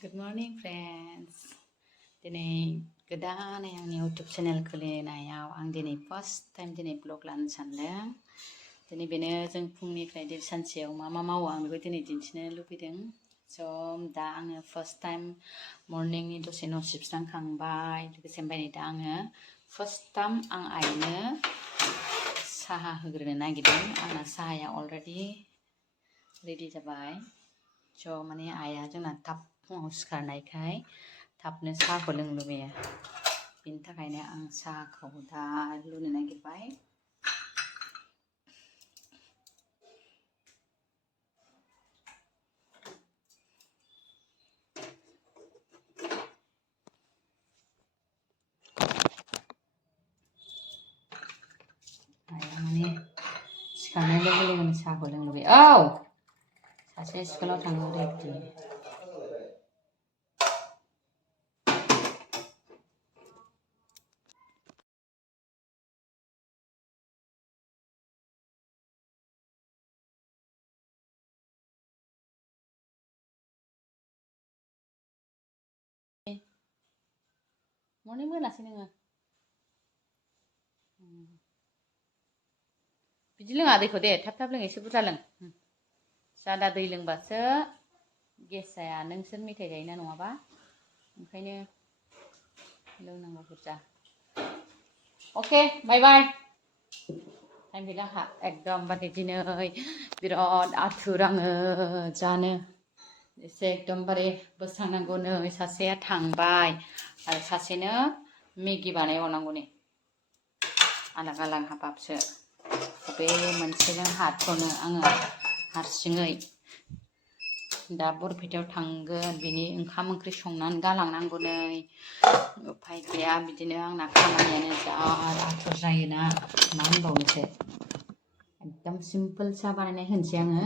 Good morning friends. दिनै गोदानै आंनि YouTube चेनेल खुलिनायाव आं दिनै फार्स्ट टाइम दिनै ब्लग लानो सानदों। दिनै बेनो जों फुंनिफ्राय सानसेयाव मा मावो आं बेखौ दिनै दिन्थिनो लुबैदों। स' दा आङो फार्स्ट टाइम मर्निंनि दसे न' सिबस्रांखांबाय लोगोसे ओमफ्राय दा आङो फार्स्ट टाइम आं आइनो साहा होग्रोनो नागिरदों। आंना साहाया अलरेडि रेडि जाबाय। स' माने आइया जोंना थाब फुङाव सिखारनायखाय थाबनो साहाखौ लोंनो लुबैयो। बेनि थाखायनो आं साहाखौ दा लुनो नागिरबाय। आइया माने सिखारनाय लोगो लोगोनो साहाखौ लोंनो लुबैयो। औ सासे स्कुलाव थांनो रेडि। मर्निं मोनासै नोङो? बिदि लोङा दैखौ दे थाब थाब लों, एसे बुरजा लों। जादा दै लोंबासो गेस जाया। नोंसोर मेथाइ जायोना नङाबा ओंखायनो लोंनांगौ बुरजा। अके बाय बाय। टाइम गैला आंहा एकदमबारे दिनै बिराद आथुर आङो जानो। एसे एकदमबारे बोस्रांनांगौ। नै सासेया थांबाय आरो सासेनो मेगि बानायहरनांगौ। नै आलां आलां हाबाबसो बे मोनसेजों हाथ'नो आङो हारसिङै। दा बरपेटायाव थांगोन, बिनि ओंखाम ओंख्रि संनानै गालांनांगौ। नै उफाय गैया, बिदिनो आंना खामानियानो बिराद आथुर जायोना मा होनबावनोसै। एकदम सिम्पोल साहा बानायनाय होनोसै आङो।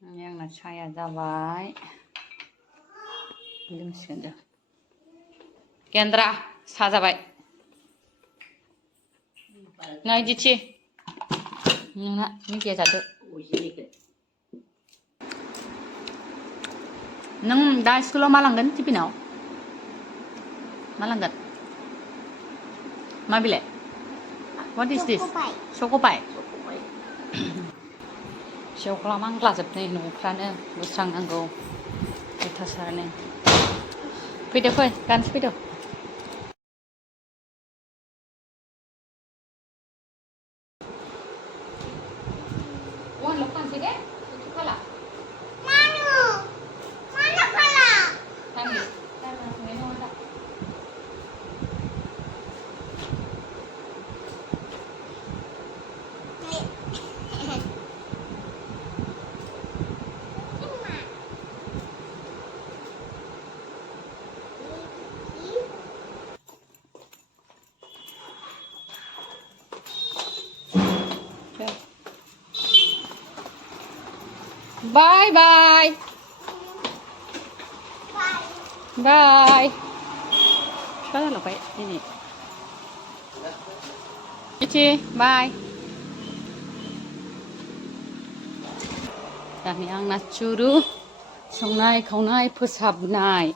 आंना साहाया जाबाय, लोंसिगोन जों। गेन्द्रा साहा जाबाय। नै दिथि नोंना मेगिया जादो। नों दा स्कुलाव मा लांगोन टिफिनाव? मा लांगोन? मा बिलाइ? What is this? चक'पाइ। सेवख्लामांग्लाजोबनाय न'फ्रानो बोस्रांनांगौ अयथासारनो। फैदो फै, गानसै फैदो। Bye bye. Bye. Có là phải đi nè. Chị, bye. दानि आंना चुरु संनाय खावनाय फोसाबनाय।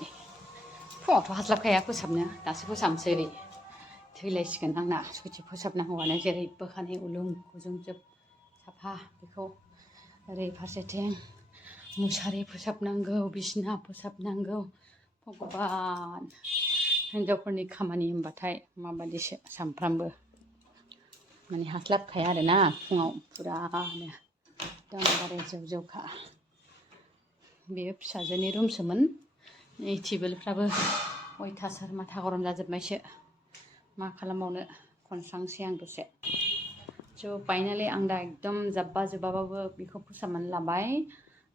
फुङावथ' हास्लाबखाया फोसाबनो, दासो फोसाबनोसै। ओरै थैलायसिगोन आंना सयथि फोसाबनांगौआनो जेरैबो खानाय उलुं गुजुंजोब साफा। बेखौ ओरै फारसेथिं मुसारि फोसाबनांगौ, बिसिना फोसाबनांगौ। भगबान, हिनजावफोरनि खामानि होनबाथाय माबादिसो सामफ्रामबो माने हास्लाबखाया आरोना। फुङाव फुरानो एकदमबारे जौखा। बेयो फिसाजोनि रुमसोमोन। नै टेबोलफ्राबो अयथासार माथा गरम जाजोबनायसो। मा खालामबावनो, खनस्रांसै आं दसे। स' फाइनालि आं दा एकदम जाब्बा जुब्बाबाबो बेखौ फोसाबनानै लाबाय।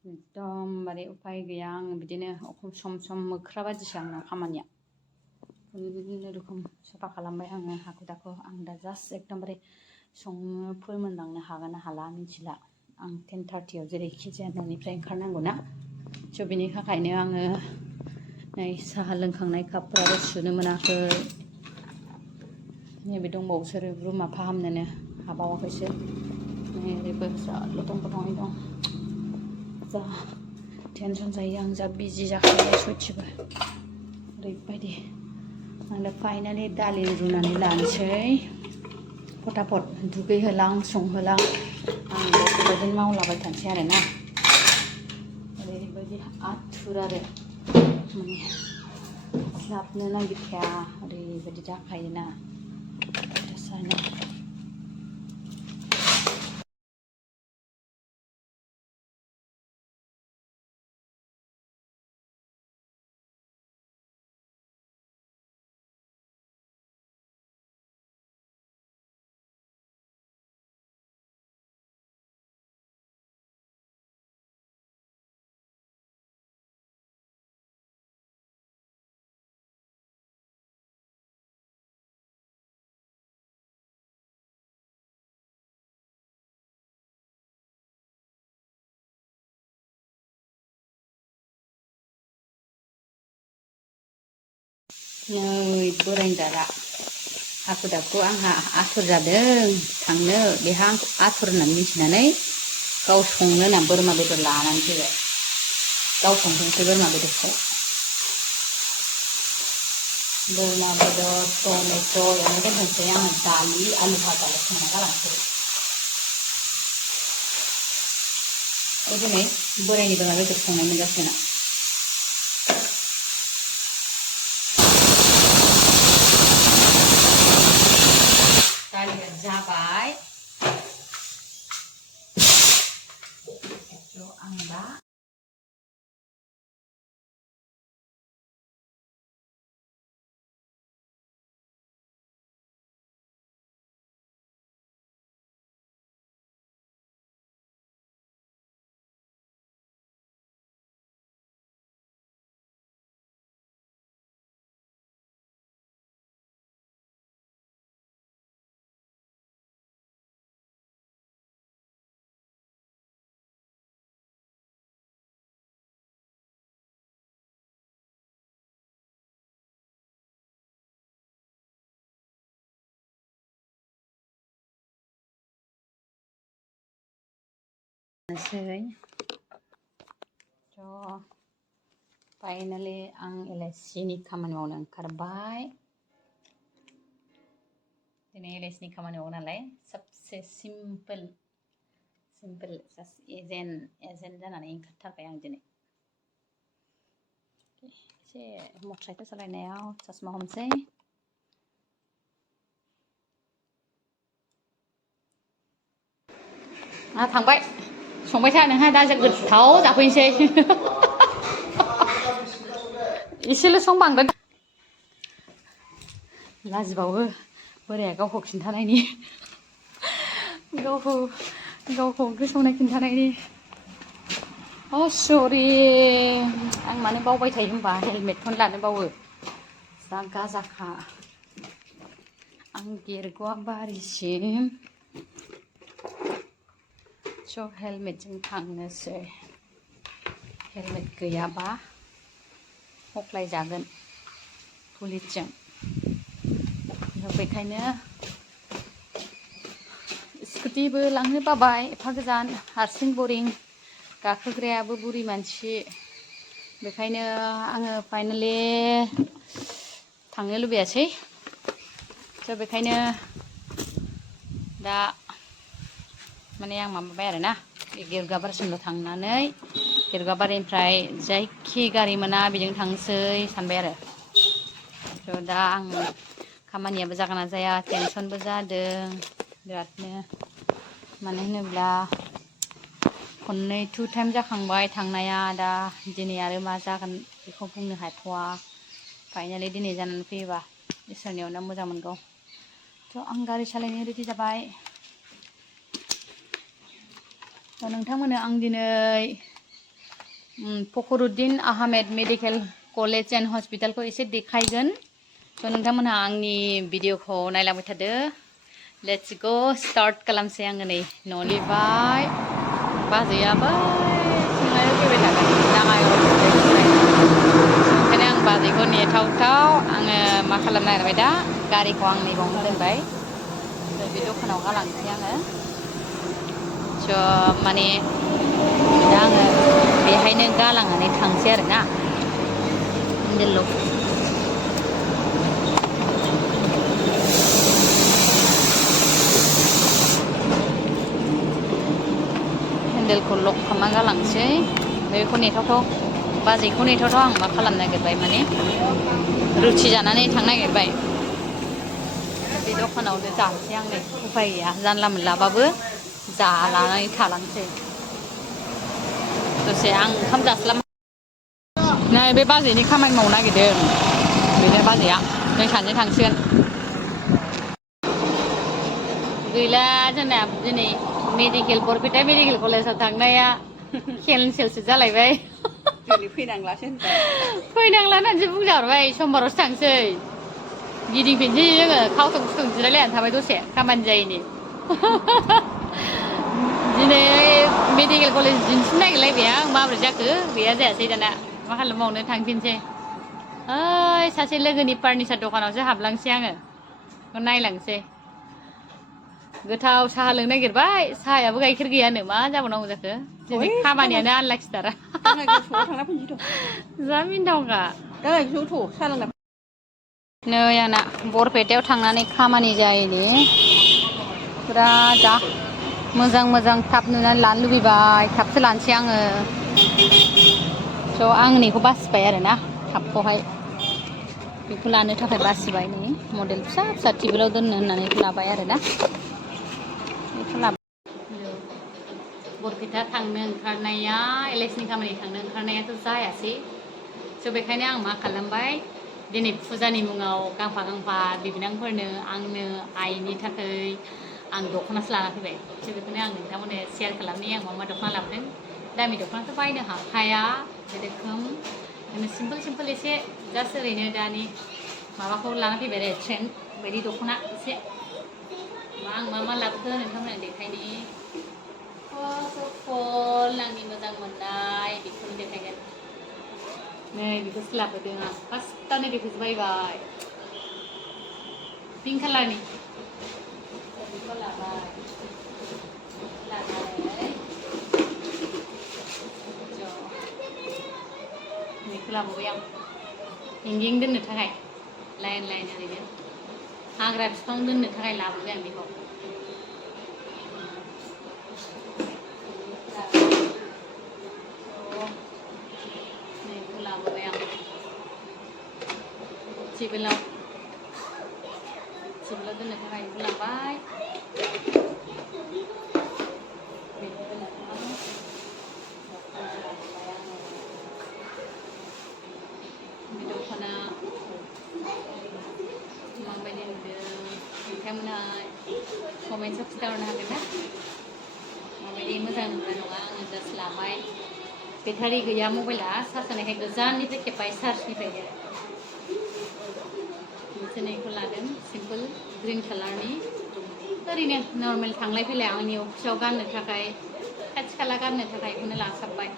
एकदमबारे उफाय गैया। आं बिदिनो सम सम मोख्रा बादिसो आंना खामानिया। खुनुरुखुम साफा खालामबाय आङो हाखु दाखु। आं दा जास्ट एकदमबारे संनो फोमोनलांनो हागोन ना हाला मिथिला। आं 10:30 जेरैखि जाया न'निफ्राय ओंखारनांगौ ना स' बिनि थाखायनो आङो नै साहा लोंखांनाय कापफोराबो सुनो मोनाखै नैबे दंबावोसो रुमा फाहामनोनो हाबावाखैसो नै ओरैबो जा लथं फथङै दं जा टेनसन जायो आं जा बिजि जाखायो सयथिबो ओरैबायदि आं दा फाइनालि दालि रुनानै लानोसै फटाफट दुगैहोलां संहोलां आं बेबायदिनो मावलाबाय थानोसै आरोना ओरैबायदि आथुर आरो माने स्लाबनो नागिरखाया ओरैबायदि जाखायोना सानो नै बोरायनि दादा हाखु दाखु आंहा आथुर जादों थांनो बेहा आंखौ आथुर होननानै मिथिनानै गाव संनो होनना बोरमा बेदर लानानै फैबाय गाव संदोंसो बोरमा बेदरखौ बोरमा बेदर टमेट' एवना दोनथोंसै आङो दालि आलु भाजाल' संना गालांसै दिनै बोरायनि बोरमा बेदर संनाय मोनजासिगोन दालिया जाबाय आं दा फाइनालि आं LICनि खामानि मावनो ओंखारबाय दिनै LICनि खामानि मावो नालाय सबसे सिम्पोल जास्ट एजेन्ट जानानै ओंखारथारबाय आं दिनै एसे मटर साइकेल सालायनायाव चसमा हमसै थांबाय संबाय था नोंहा दा गोथाव जाफैनोसै एसेल' सं बांद्राय लाजिबावो बोराया गावखौ खिन्थानायनि गावखौ ओंख्रि संनाय खिन्थानायनि सरि आं मानो बावबाय थायो होनबा हेलमेटखौनो लानो बावो जा गाजाखा आं गेरग'वा बारिसिम स' हेलमेटजों थांनोसै हेलमेट गैयाबा हख्लायजागोन पुलिसजों बेखायनो स्कुटिबो लांनो बाबाय एफा गोजान हारसिं बरिं गाखोग्रायाबो बुरि मानसि बेखायनो आङो फाइनालि थांनो लुबैयासै स' बेखायनो दा माने आं माबाबाय आरोना गेरगाबारिसिमल' थांनानै गेरगाबारिनिफ्राय जायखि गारि मोना बेजों थांसै सानबाय आरो थ' दा आं खामानियाबो जागोन ना जाया टेनसनबो जादों बिरादनो मानो होनोब्ला खननै 2 टाइम जाखांबाय थांनाया दा दिनै आरो मा जागोन बेखौ बुंनो हाथ'वा फाइनालि दिनै जानानै फैयोबा इसोरनि अननायाव मोजां मोनगौ थ' आं गारि सालायनो रेडि जाबाय नोंथांमोननो आं दिनै Fakhruddin Ahmed medical college and हस्पिटालखौ एसे देखायगोन थ' नोंथांमोनहा आंनि भिडिअखौ नायलांबाय थादो लेट्स गो स्टार्ट खालामसै आङो नै न'निफ्राय बाजैया बै थिंलाय फैबाय थागोन नाङायाव ओंखायनो आं बाजैखौ नेथावथाव आङो मा खालामनो नागिरबाय दा गारिखौ आं नैबावनो दोनबाय बे दखानाव गालांसै आङो स' माने दा आङो बेहायनो गालांनानै थांसै आरोना हेन्देल हेन्देलखौ लक खालामना गालांसै बेखौ नेथावथाव बाजैखौ नेथावथाव आं मा खालामनो नागिरबाय माने रुथि जानानै थांनो नागिरबाय बे दखानावनो जानोसै आं नै उफाय गैया जानला मोनलाबाबो जानानै थालांसै दसे आं ओंखाम जास्लाब नै बे बाजैनि खामानि मावनो नागिरदों बेनो बाजैया जों सानैजों थांसिगोन गैला जोंना दिनै मेडिकेल बरपेटा मेडिकेल कलेजाव थांनाया केनसेलसो जालायबाय दिनै फैनांलासो होनबाय फैनांला होननानैसो बुंजाहरबाय समबारावसो थांसै गिदिंफिनसै जोङो खावथं खुथं जिरायलायनानै थाबाय दसे खामानि जायैनि दिनै मेडिकेल कलेज दिन्थिनो नागिरलायबाय आं माबोरै जाखो गैया जायासै दाना मा खालामबावनो थांफिनसै ओइ सासे लोगोनि फार्निचार दखानावसो हाबलांसै आङो नायलांसै गोथाव साहा लोंनो नागिरबाय साहायाबो गाइखेर गैयानो मा जाबावनांगौ जाखो दिनै खामानियानो आनलाखिथारा दालाय गोसोआव थांना फैनोसै जा मिनथावखा दालाय गोसोआव थ' साहा लोंना नै आंना बरपेटायाव थांनानै खामानि जायैनि फुरा जा मोजां मोजां थाब नुनानै लानो लुबैबाय थाबसो लानोसै आङो स' आंनिखौ बासिबाय आरोना थाबखौहाय बेखौ लानो थाखाय बासिबाय नै मडेल फिसा फिसा टेबोलाव दोननो होननानै लाबाय आरोना बेखौ लाबाय बरपेटा थांनो ओंखारनाया एलएसनि खामानि थांनो ओंखारनायाथ' जायासै स' बेखायनो आं मा खालामबाय दिनै फुजानि मुङाव गांफा गांफा बिबोनांफोरनो आंनो आइनि थाखाय आं दख'नासो लाना फैबाय स' बेखौनो आं नोंथांमोननो शेयार खालामनि आं मा दख'ना लाबोदों दामि दख'नाथ' बायनो हाखाया जेरोखोम सिम्पोल सिम्पोल एसे जास्ट ओरैनो दानि माबाखौ लाना फैबाय आरो ट्रेन्ड बायदि दख'ना एसे आं मा लाबोखो नोंथांमोननो देखायनि फार्स्ट अफ अल आंनि मोजां मोननाय बेखौनो देखायगोन नै बेखौसो लाबोदों आं फार्स्टआवनो बेखौसो बायबाय पिंक कालारनि बेखौ लाबाय लानानै बेखौ लाबोबाय आं हेंगिं दोननो थाखाय लाइन लाइन ओरैनो हाग्रा बिफां दोननो थाखाय लाबोबाय आं बेखौ बेखौ लाबोबाय आं टेबोलाव दोननो थाखाय बेखौ लाबाय बेखौबो लाबाय बे दख'ना माबायदि नुदों नोंथांमोनहा कमेन्टआव खिन्थाहरनो हागोन ना माबायदि मोजां नुदों नङा आङो जास्ट लाबाय बेटारि गैया मबाइला चार्ज होनायखाय गोजाननिफ्राय खेबबाय चार्जनिफ्रायनो बिसोरनिखौ लादों सिम्पोल ग्रिन कालारनि ओरैनो नर्मेल थांलाय फैलाय आंनि अफिसाव गाननो थाखाय खाथि खाला गाननो थाखाय बेखौनो लासाबबाय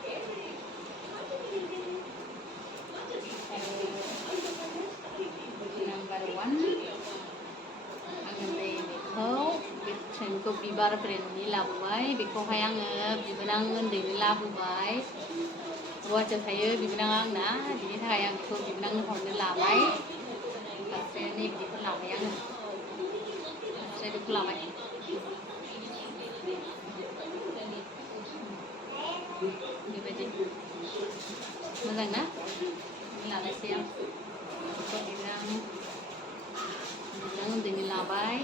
नाम्बार 1 आङो नैबेखौ बे ट्रेनखौ बिबार ब्रेन्डनि लाबोबाय बेखौहाय आङो बिबोनां उन्दैनो लाबोबाय गुवाहाटियाव थायो बिबोनाङा आंना बिनि थाखाय आं बेखौ बिबोनांनो हरनो लाबाय ओमफ्राय नैबिदिखौ लाबाय आङो ओमफ्राय बेखौ लाबाय बेबायदि मोजां ना लानोसै आं बिबोनां उन्दैनो लाबाय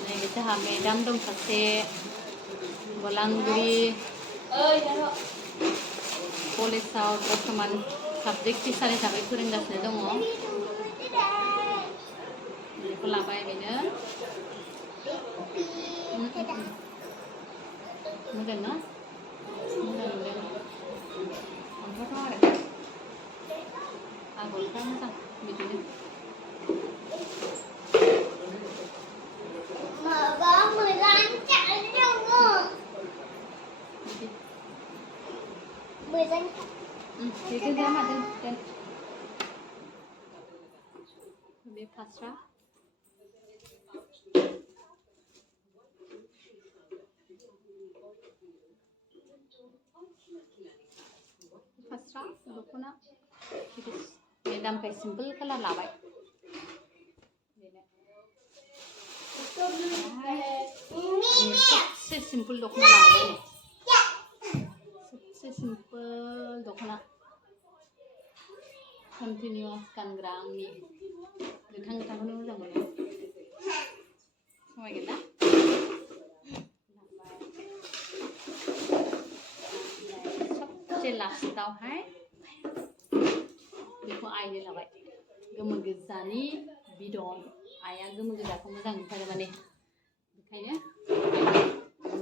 नैबे जोंहा मेदाम दं सासे बलांगुरि कलेजाव बर्थमान साबजेक्ट टिचार हिसाबै फोरोंगासिनो दङ बेखौ लाबाय बेनो मोजां ना मोजां नुदों अन्थावथाव आरो आगरफ्रा मोजां बिदिनो Mở có 15 chặng trong ngủ. बेखौ जा मादों दोन बे फास्रा फास्रा दख'ना बे दामखौ सिम्पोल कालार लाबाय सबसे सिम्पोल दख'ना लाबाय सबसे सिम्पोल दख'ना कन्टिनिउआस गानग्रा आंनि गोथां गोथांखौनो मोजां मोनो समायगोन ना सबसे लास्टावहाय बेखौ आइनो लाबाय गोमो गोजानि बिदन आइया गोमो गोजाखौ मोजां मोनथारो माने बेखायनो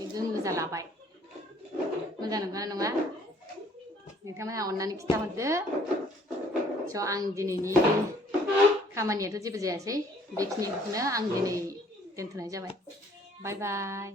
गोमो गोजा लाबाय मोजां नंगौना नङा नोंथांमोनहा अननानै खिन्थाहरदो स' आं दिनैनि खामानियाथ' जेबो जायासै बेखिनिखौनो आं दिनै दोनथ'नाय जाबाय बाय बाय